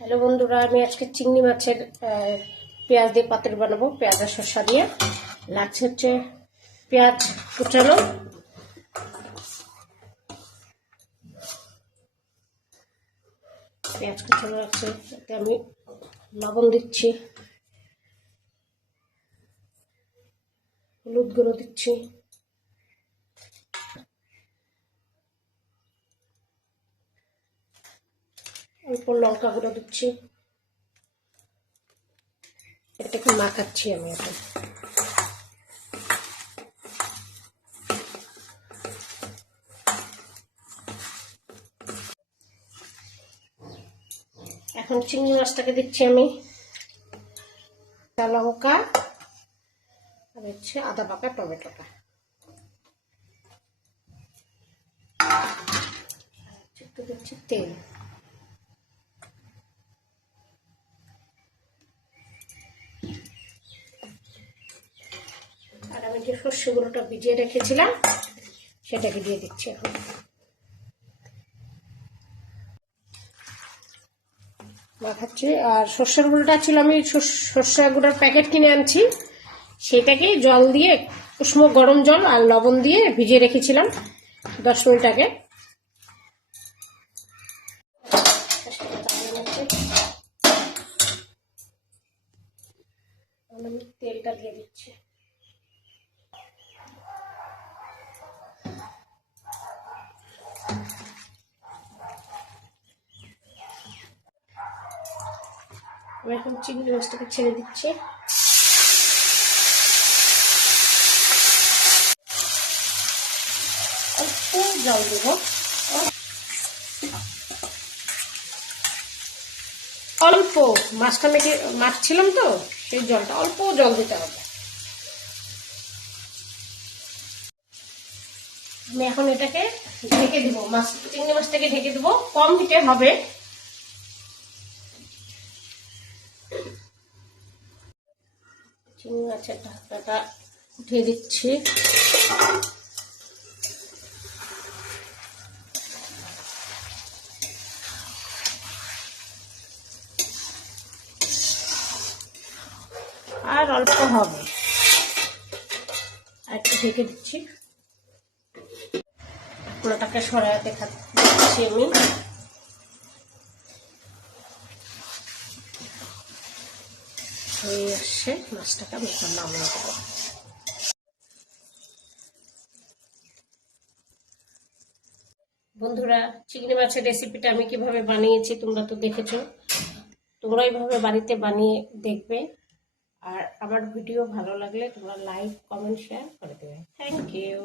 Hello বন্ধুরা, আমি আজকে চিংড়ি মাছের পেঁয়াজ দিয়ে পাতুরি বানাবো। পেঁয়াজ আর শসা দিয়ে লাগছে হচ্ছে পেঁয়াজ কুচানো, লাগছে। এতে আমি লবণ দিচ্ছি, হলুদ গুঁড়ো দিচ্ছি, অল্প লঙ্কা গুঁড়ো দিচ্ছি। এটাকে মাখাচ্ছি আমি এখন। এখন চিংড়ি মাছটাকে দিচ্ছি আমি, লঙ্কা আর হচ্ছে আদা পাকা টমেটোটা, একটু দিচ্ছি তেল। আর আমি যে সর্ষে গুঁড়োটা ভিজিয়ে রেখেছিলাম সেটাকে দিয়ে দিচ্ছি এখন। মাখাচ্ছি। আর সর্ষের গুঁড়োটা ছিল, আমি সর্ষে গুঁড়োর প্যাকেট কিনে আনছি, সেটাকে জল দিয়ে, উষ্ণ গরম জল আর লবণ দিয়ে ভিজিয়ে রেখেছিলাম 10 মিনিট আগে। আমি তেলটা দিয়ে দিচ্ছি। আমি এখন চিংড়ি মাছটাকে ছেড়ে দিচ্ছি। অল্প জল দেব, অল্প। মাছটা মেখে মাখছিলাম তো, সেই জলটা অল্প জল দিতে হবে। আমি এখন এটাকে ঢেকে দিব, চিংড়ি মাছটাকে ঢেকে দিব, কম হিটে হবে। চিংড়ি মাছের ঢাকনাটা উঠিয়ে দিচ্ছি। আর অল্প হবে, আর একটু ঢেকে দিচ্ছি। পুরোটাকে সরাতে দিচ্ছি আমি। হয়ে আসছে, মাছটাকে আমি এখন নামিয়ে দেবো। বন্ধুরা, চিংড়ি মাছের রেসিপিটা আমি কিভাবে বানিয়েছি তোমরা তো দেখেছো। তোমরা এইভাবে বাড়িতে বানিয়ে দেখবে। আর আমার ভিডিও ভালো লাগলে তোমরা লাইক, কমেন্ট, শেয়ার করে দেবে। Thank you.